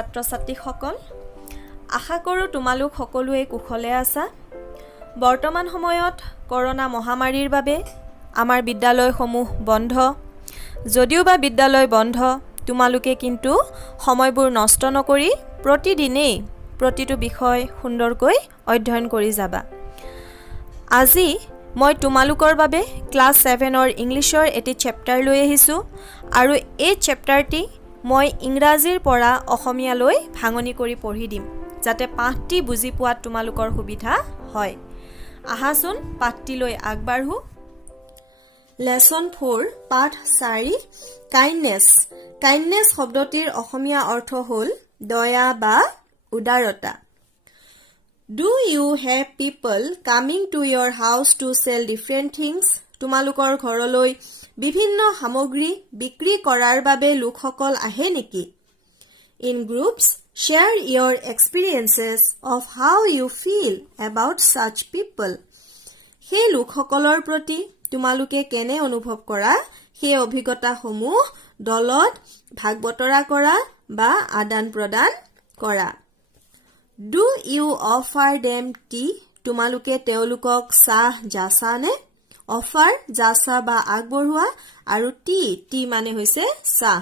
ছাত্ৰ ছাত্ৰীসকল আশা কৰোঁ তোমালোক সকলোৱে কুশলে আছা বৰ্তমান সময়ত কৰোনা মহামাৰীৰ বাবে আমাৰ বিদ্যালয়সমূহ বন্ধ যদিও বা বিদ্যালয় বন্ধ তোমালোকে কিন্তু সময়বোৰ নষ্ট নকৰি প্ৰতিদিনেই প্ৰতিটো বিষয় সুন্দৰকৈ অধ্যয়ন কৰি যাবা আজি মই তোমালোকৰ বাবে ক্লাছ 7ৰ ইংলিছৰ এটি চেপ্টাৰ লৈ আহিছোঁ আৰু এই চেপ্টাৰটি মই ইংৰাজীৰ পৰা অসমীয়ালৈ ভাঙনি কৰি পঢ়ি দিম যাতে পাঠটি বুজি পোৱাত তোমালোকৰ সুবিধা হয় আহাচোন পাঠটিলৈ আগবাঢ়ো লেসন 4 পাঠ 4 কাইণ্ডনেছ শব্দটিৰ অসমীয়া অৰ্থ হ'ল দয়া বা উদাৰতা Do you have people coming to your house to sell different things? তোমালোকৰ ঘৰলৈ বিভিন্ন সামগ্ৰী বিক্ৰী কৰাৰ বাবে লোকসকল আহে নেকি? In groups, share your experiences of how you feel about such people. সেই লোকসকলৰ প্ৰতি তোমালোকে কেনে অনুভৱ কৰা সেই অভিজ্ঞতাসমূহ দলত ভাগ বতৰা কৰা বা আদান প্ৰদান কৰা Do you offer them tea? তোমালোকে তেওঁলোকক চাহ যাচানে? Offer যাচা বা আগবঢ়োৱা আৰু tea মানে হৈছে চাহ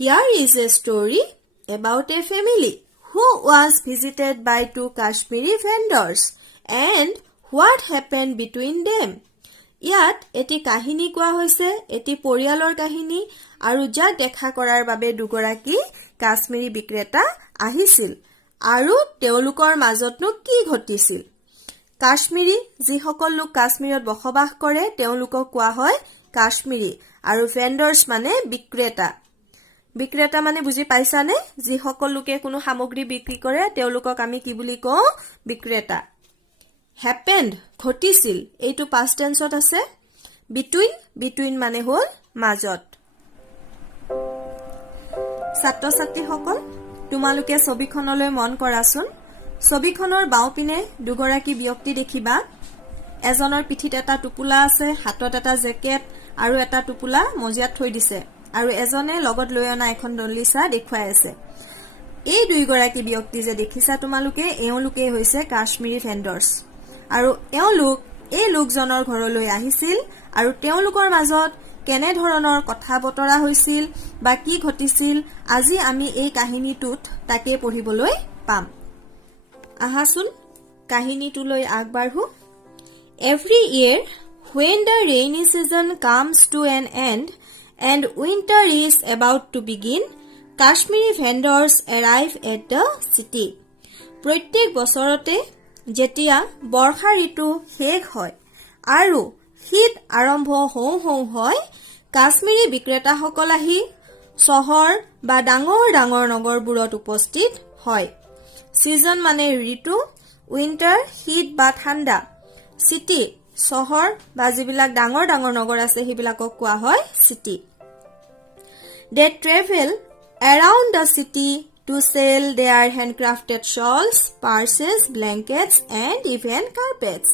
Here is a story about a family who was visited by two Kashmiri vendors and what happened between them. ইয়াত এটি কাহিনী কোৱা হৈছে এটি পৰিয়ালৰ কাহিনী আৰু যাক দেখা কৰাৰ বাবে দুগৰাকী কাশ্মীৰী বিক্ৰেতা আহিছিল আৰু তেওঁলোকৰ মাজতনো কি ঘটিছিল কাশ্মীৰী যিসকল লোক কাশ্মীৰত বসবাস কৰে তেওঁলোকক কোৱা হয় কাশ্মীৰী আৰু ভেন্ডৰ্স মানে বিক্ৰেতা মানে বুজি পাইছানে যিসকল লোকে কোনো সামগ্ৰী বিক্ৰী কৰে তেওঁলোকক আমি কি বুলি কওঁ বিক্ৰেতা happened ঘটিছিল এইটো past tenseত আছে between মানে হ'ল মাজত ছাত্ৰ ছাত্ৰীসকল তোমালোকে ছবিখনলৈ মন কৰাচোন ছবিখনৰ বাওঁপিনে দুগৰাকী ব্যক্তি দেখিবা এজনৰ পিঠিত এটা টুপুলা আছে হাতত এটা জেকেট আৰু এটা টুপুলা মজিয়াত থৈ দিছে আৰু এজনে লগত লৈ অনা এখন দলিচা দেখুৱাই আছে এই দুইগৰাকী ব্যক্তি যে দেখিছা তোমালোকে এওঁলোকে হৈছে কাশ্মীৰী ভেন্ডৰ্স আৰু এই লোকজনৰ ঘৰলৈ আহিছিল আৰু তেওঁলোকৰ মাজত কেনে ধৰণৰ কথা বতৰা হৈছিল বা কি ঘটিছিল আজি আমি এই কাহিনীটোত তাকে পঢ়িবলৈ পাম আহাচোন কাহিনীটোলৈ আগবাঢ়ো Every year when the rainy season comes to an end and winter is about to begin Kashmiri vendors arrive at the city প্ৰত্যেক বছৰতে যেতিয়া বৰ্ষা ঋতু শেষ হয় আৰু শীত আৰম্ভ হওঁ হয় কাশ্মীৰী বিক্ৰেতাসকল আহি চহৰ বা ডাঙৰ নগৰবোৰত উপস্থিত হয় সিজন মানে ঋতু উইন্টাৰ শীত বা ঠাণ্ডা সিটি চহৰ বা যিবিলাক ডাঙৰ নগৰ আছে সেইবিলাকক কোৱা হয় সিটি They travel around the city to sell their handcrafted shawls, purses, blankets and even carpets.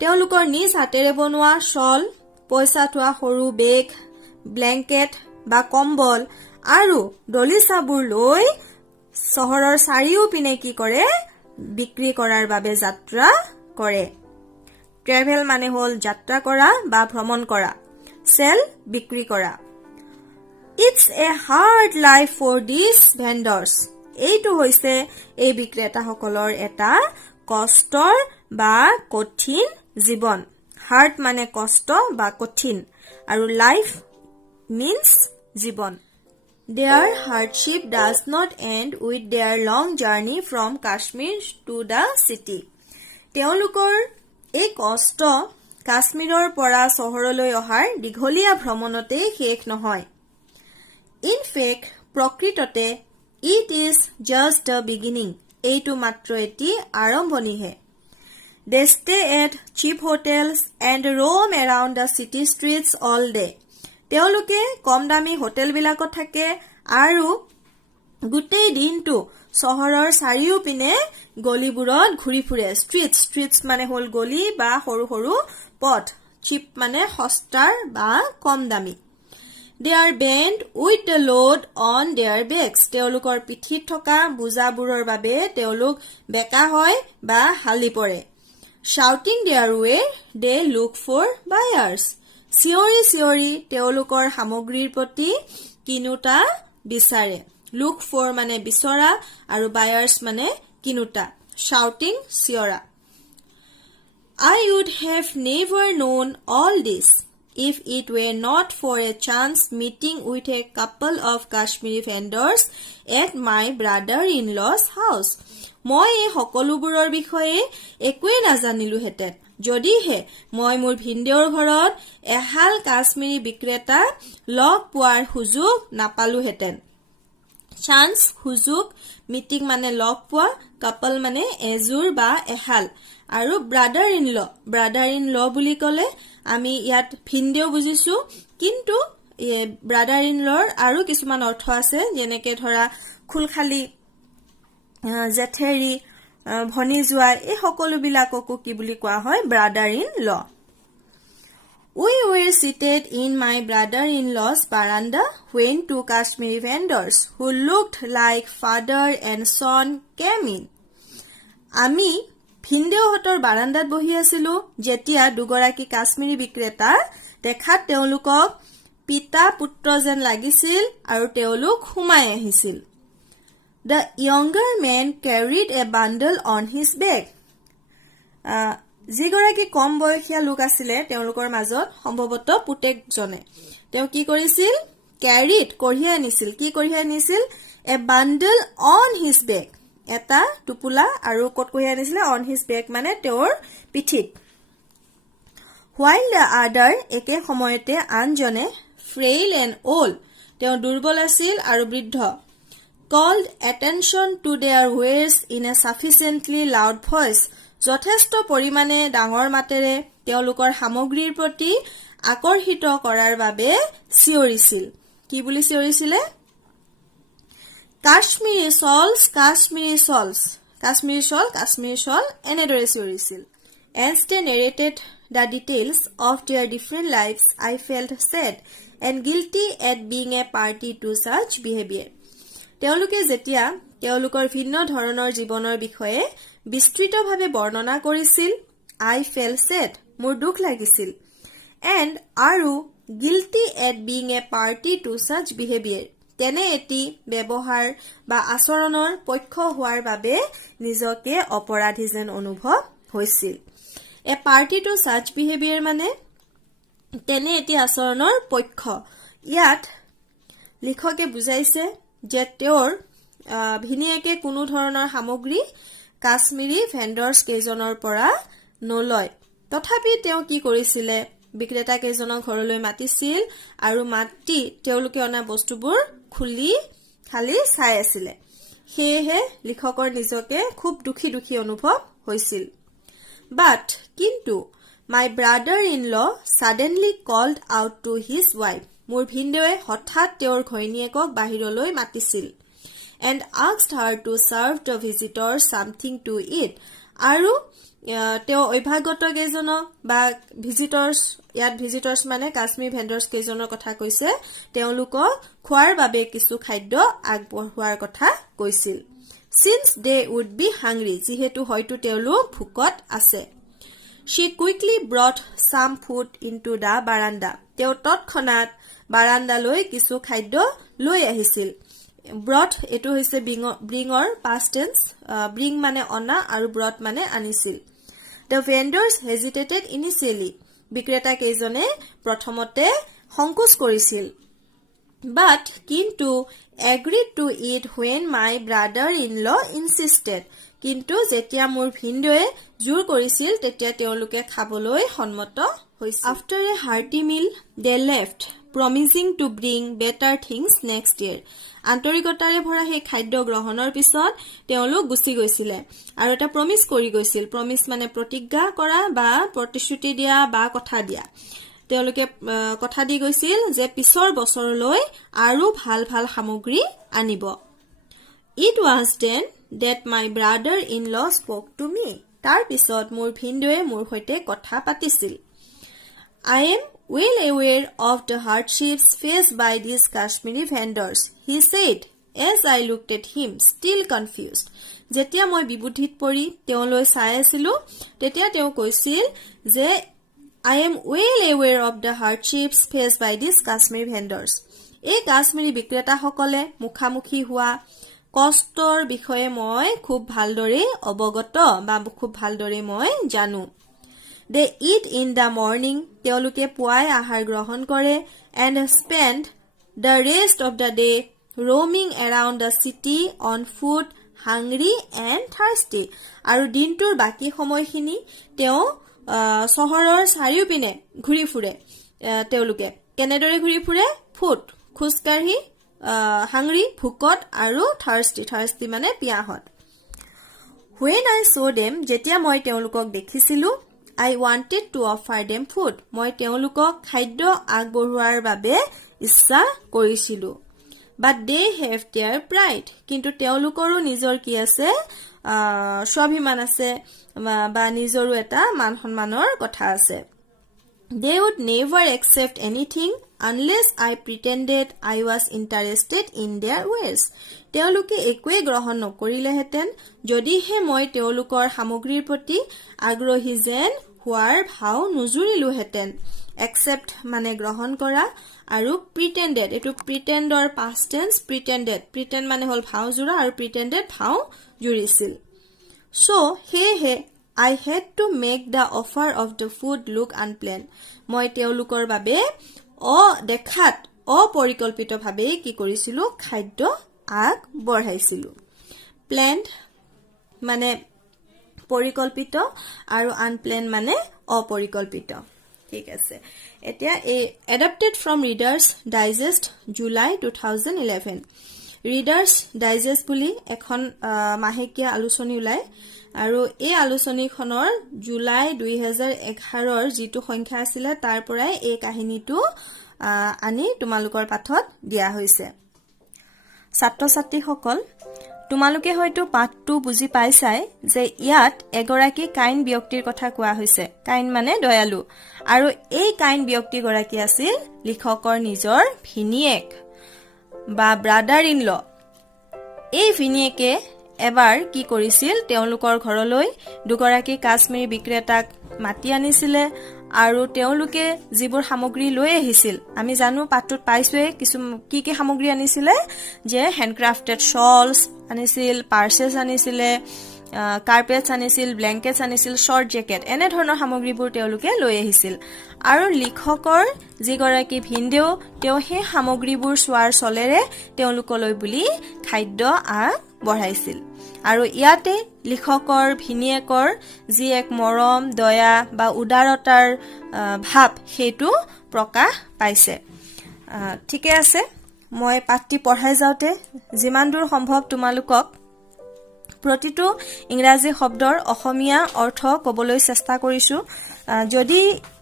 তেওঁলোকৰ নিজ হাতেৰে বনোৱা শল পইচা থোৱা সৰু বেগ ব্লেংকেট বা কম্বল আৰু দলিচাবোৰ লৈ চহৰৰ চাৰিওপিনে কি কৰে বিক্ৰী কৰাৰ বাবে যাত্ৰা কৰে ট্ৰেভেল মানে হ'ল যাত্ৰা কৰা বা ভ্ৰমণ কৰা সেল বিক্ৰী কৰা It's a hard life for these vendors. এইটো হৈছে এই বিক্ৰেতাসকলৰ এটা কষ্টৰ বা কঠিন জীৱন হাৰ্ড মানে কষ্ট বা কঠিন আৰু লাইফ means জীৱন Their hardship does not end with their long journey from Kashmir to the city. তেওঁলোকৰ এই কষ্ট কাশ্মীৰৰ পৰা চহৰলৈ অহাৰ দীঘলীয়া ভ্ৰমণতে শেষ নহয় In fact, প্ৰকৃততে it is just the beginning. এইটো মাত্ৰ এটি আৰম্ভণিহে They stay at cheap hotels and roam around the city streets all day. তেওঁলোকে কম দামী হোটেলবিলাকত থাকে আৰু গোটেই দিনটো চহৰৰ চাৰিওপিনে গলিবোৰত ঘূৰি ফুৰে ষ্ট্ৰীটছ মানে হ'ল গলি বা সৰু পথ cheap মানে সস্তাৰ বা কম দামী They are bent with the load on their backs. তেওঁলোকৰ পিঠিত থকা বুজাবোৰৰ বাবে তেওঁলোক বেকা হয় বা হালি পৰে. Shouting their way, they look for buyers. চিঞৰি চিঞৰি তেওঁলোকৰ সামগ্ৰীৰ প্ৰতি কিনোতা বিচাৰে. Look for মানে বিচৰা আৰু buyers মানে কিনোতা. Shouting চিঞৰা. I would have never known all this if it were not for a chance meeting with a couple of Kashmiri vendors at my brother-in-law's house. মই এই সকলোবোৰৰ বিষয়ে একোৱে নাজানিলোহেঁতেন যদিহে মই মোৰ ভিনদেউৰ ঘৰত এহাল কাশ্মীৰী বিক্ৰেতা লগ পোৱাৰ সুযোগ নাপালোহেঁতেন. চান্স সুযোগ, মিটিং মানে লগ পোৱা, কাপল মানে এযোৰ বা এহাল, আৰু ব্ৰাদাৰ ইন ল বুলি ক'লে আমি ইয়াত ভিনদেউ বুজিছো, কিন্তু ব্ৰাদাৰ ইন লৰ আৰু কিছুমান অৰ্থ আছে, যেনেকে ধৰা খুলখালি, জেঠেৰি, ভনী জোৱাই, এই সকলোবিলাককো কি বুলি কোৱা হয়? Brother in law. We were seated in my brother-in-law's veranda when two Kashmiri vendors who looked like father and son came in. আমি ভিনদেউহঁতৰ বাৰান্দাত বহি আছিলো যেতিয়া দুগৰাকী কাশ্মীৰী বিক্ৰেতা, দেখাত তেওঁলোকক পিতা পুত্ৰ যেন লাগিছিল, আৰু তেওঁলোক সোমাই আহিছিল. The younger man carried a bundle on his back. যিগৰাকী কম বয়সীয়া লোক আছিলে তেওঁলোকৰ মাজত সম্ভৱতঃ পুতেকজনে, তেওঁ কি কৰিছিল? কেৰিড, কঢ়িয়াই আনিছিল. কি কঢ়িয়াই আনিছিল? এ বান্ডল অন হিজ বেক, এটা টোপোলা, আৰু ক'ত কঢ়িয়াই আনিছিলে? অন হিজ বেক মানে তেওঁৰ পিঠিত. While the other, একে সময়তে আনজনে, frail and old, তেওঁ দুৰ্বল আছিল আৰু বৃদ্ধ, called attention to their wares in a sufficiently loud voice, যথেষ্ট পৰিমাণে ডাঙৰ মাতেৰে তেওঁলোকৰ সামগ্ৰীৰ প্ৰতি আকৰ্ষিত কৰাৰ বাবে চিঞৰিছিল. কি বুলি চিঞৰিছিলে? কাশ্মীৰী চলছ, কাশ্মীৰী চলছ, কাশ্মীৰী চল, কাশ্মীৰী চল, এনেদৰে চিঞৰিছিল. As they narrated the details of their different lives, I felt sad and guilty at being a party to such behavior. তেওঁলোকে যেতিয়া তেওঁলোকৰ ভিন্ন ধৰণৰ জীৱনৰ বিষয়ে বিস্তৃতভাৱে বৰ্ণনা কৰিছিল, I felt sad, মোৰ দুখ লাগিছিল, and আৰু guilty at being a party to such behavior, তেনে এটি ব্যৱহাৰ বা আচৰণৰ পক্ষ হোৱাৰ বাবে নিজকে অপৰাধী যেন অনুভৱ হৈছিল. A party to such behavior মানে তেনে এটি আচৰণৰ পক্ষ. ইয়াত লিখকে বুজাইছে যে তেওঁৰ ভিনীয়েকে কোনো ধৰণৰ সামগ্ৰী কাশ্মীৰী ভেণ্ডৰ্ছ কেইজনৰ পৰা নলয়. তথাপি তেওঁ কি কৰিছিলে? বিক্ৰেতা কেইজনক ঘৰলৈ মাতিছিল আৰু মাতি তেওঁলোকে অনা বস্তুবোৰ খুলি খালি চাই আছিলে. সেয়েহে লিখকৰ নিজকে খুব দুখী দুখী অনুভৱ হৈছিল. But কিন্তু my brother-in-law suddenly called out to his wife. মোৰ ভিনদেউৱে হঠাৎ তেওঁৰ ঘৈণীয়েকক বাহিৰলৈ মাতিছিল. And asked her to serve the visitors something to eat. আৰু তেওঁ অভ্যাগত কেইজনক বা ভিজিটৰ্ছ, ইয়াত ভিজিটৰ্ছ মানে কাশ্মীৰ ভেণ্ডৰ্ছ কেইজনৰ কথা কৈছে, তেওঁলোকক খোৱাৰ বাবে কিছু খাদ্য আগবঢ়োৱাৰ কথা কৈছিল. Since they would be hungry, যিহেতু হয়তো তেওঁলোক ভোকত আছে. She quickly brought some food into the veranda. তেওঁ তৎক্ষণাত বাৰান্দালৈ কিছু খাদ্য লৈ আহিছিল. ব্ৰথ, এইটো হৈছে ব্ৰিঙৰ past tense. ব্ৰিং মানে অনা আৰু ব্ৰথ মানে আনিছিল. The vendors hesitated initially. বিক্ৰেতা কেইজনে প্ৰথমতে সংকোচ কৰিছিল. But কিন্তু agreed to eat when my brother-in-law insisted. কিন্তু যেতিয়া মোৰ ভিনদেউৱে জোৰ কৰিছিল তেতিয়া তেওঁলোকে খাবলৈ সন্মত হৈছিল. After a hearty meal, they left, promising to bring better things next year. আন্তৰিকতাৰে ভৰা সেই খাদ্য গ্ৰহণৰ পিছত তেওঁলোক গুচি গৈছিলে আৰু এটা প্ৰমিছ কৰি গৈছিল. প্ৰমিছ মানে প্ৰতিজ্ঞা কৰা বা প্ৰতিশ্ৰুতি দিয়া বা কথা দিয়া. তেওঁলোকে কথা দি গৈছিল যে পিছৰ বছৰলৈ আৰু ভাল ভাল সামগ্ৰী আনিব. It was then that my brother-in-law spoke to me. তাৰ পিছত মোৰ ভিনদেউৱে মোৰ সৈতে কথা পাতিছিল. I am well aware of the hardships faced by these Kashmiri vendors, he said, as I looked at him, still confused. যেতিয়া মই বিবুদ্ধিত পৰি তেওঁলৈ চাই আছিলো তেতিয়া তেওঁ কৈছিল যে I am well aware of the hardships faced by these Kashmiri vendors. এই কাশ্মীৰী বিক্ৰেতাসকলে মুখামুখি হোৱা কষ্টৰ বিষয়ে মই খুব ভালদৰে অৱগত বা খুব ভালদৰে মই জানো. They eat in the morning, তেওঁলোকে পুৱাই আহাৰ গ্ৰহণ কৰে, and spend the rest of the day roaming around the city on foot, hungry and thirsty. আৰু দিনটোৰ বাকী সময়খিনি তেওঁ চহৰৰ চাৰিওপিনে ঘূৰি ফুৰে. তেওঁলোকে কেনেদৰে ঘূৰি ফুৰে? ফুট খোজকাঢ়ি, হাংৰি ভোকত, আৰু থাৰ্ষ্টি মানে পিয়াহত. When I saw them, যেতিয়া মই তেওঁলোকক দেখিছিলো, I wanted to offer them food. মই তেওঁলোকক খাদ্য আগবঢ়োৱাৰ বাবে ইচ্ছা কৰিছিলো. But they have their pride. কিন্তু তেওঁলোকৰো নিজৰ কি আছে? স্বাভিমান আছে বা নিজৰো এটা মান সন্মানৰ কথা আছে. They would never accept anything unless I pretended I was interested in their wares. তেওঁলোকে একোৱে গ্ৰহণ নকৰিলেহেঁতেন যদিহে মই তেওঁলোকৰ সামগ্ৰীৰ প্ৰতি আগ্ৰহী যেন হোৱাৰ ভাও নুজুৰিলোহেঁতেন. Accept মানে গ্ৰহণ কৰা, আৰু pretended, এইটো pretendৰ past tense, pretend মানে হ'ল ভাও জোৰা, আৰু pretended ভাও জুৰিছিল. So, সেয়েহে I had to make the offer of the food look unplanned. মই তেওঁলোকৰ বাবে দেখাত অপৰিকল্পিতভাৱে কি কৰিছিলো? খাদ্য আগবঢ়াইছিলো. Planned মানে পৰিকল্পিত, আৰু unplanned মানে অপৰিকল্পিত. ঠিক আছে. এতিয়া এই adapted from Reader's Digest July 2011. Reader's Digest বুলি এখন মাহেকীয়া আলোচনী ওলাই, আৰু এই আলোচনীখনৰ জুলাই 2011ৰ যিটো সংখ্যা আছিলে তাৰ পৰাই এই কাহিনীটো আনি তোমালোকৰ পাঠত দিয়া হৈছে. ছাত্ৰ ছাত্ৰীসকল, তোমালোকে হয়তো পাঠটো বুজি পাইছাই যে ইয়াত এগৰাকী কাইন ব্যক্তিৰ কথা কোৱা হৈছে. কাইন মানে দয়ালু, আৰু এই কাইন ব্যক্তিগৰাকী আছিল লিখকৰ নিজৰ ভিনিয়েক বা ব্ৰাদাৰ ইন ল. এই ভিনিয়েকে এবাৰ কি কৰিছিল? তেওঁলোকৰ ঘৰলৈ দুগৰাকী কাশ্মীৰী বিক্ৰেতাক মাতি আনিছিলে, আৰু তেওঁলোকে যিবোৰ সামগ্ৰী লৈ আহিছিল, আমি জানো পাঠটোত পাইছোৱে কি কি সামগ্ৰী আনিছিলে, যে হেণ্ডক্ৰাফটেড শ্বলছ আনিছিল, পাৰ্চেছ আনিছিলে, কাৰ্পেটছ আনিছিল, ব্লেংকেটছ আনিছিল, শ্বৰ্ট জেকেট, এনেধৰণৰ সামগ্ৰীবোৰ তেওঁলোকে লৈ আহিছিল. আৰু লিখকৰ যিগৰাকী ভিনদেউ, তেওঁ সেই সামগ্ৰীবোৰ চোৱাৰ চলেৰে তেওঁলোকলৈ বুলি খাদ্য আগবঢ়াইছিল. আৰু ইয়াতে লিখকৰ ভিনিয়েকৰ যি এক মৰম, দয়া বা উদাৰতাৰ ভাৱ, সেইটো প্ৰকাশ পাইছে. ঠিকে আছে, মই পাঠটি পঢ়াই যাওঁতে যিমান দূৰ সম্ভৱ তোমালোকক প্ৰতিটো ইংৰাজী শব্দৰ অসমীয়া অৰ্থ ক'বলৈ চেষ্টা কৰিছো. যদি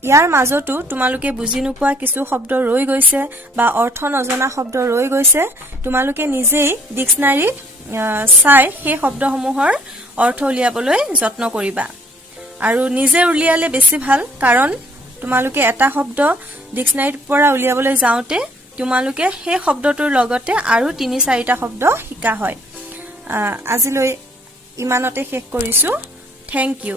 ইয়াৰ মাজতো তোমালোকে বুজি নোপোৱা কিছু শব্দ ৰৈ গৈছে বা অৰ্থ নজনা শব্দ ৰৈ গৈছে, তোমালোকে নিজেই ডিক্সনাৰীত চাই সেই শব্দসমূহৰ অৰ্থ উলিয়াবলৈ যত্ন কৰিবা. আৰু নিজে উলিয়ালে বেছি ভাল, কাৰণ তোমালোকে এটা শব্দ ডিক্সনাৰীৰ পৰা উলিয়াবলৈ যাওঁতে তোমালোকে সেই শব্দটোৰ লগতে আৰু 3-4টা শব্দ শিকা হয়. আজিলৈ ইমানতে শেষ কৰিছো. Thank U.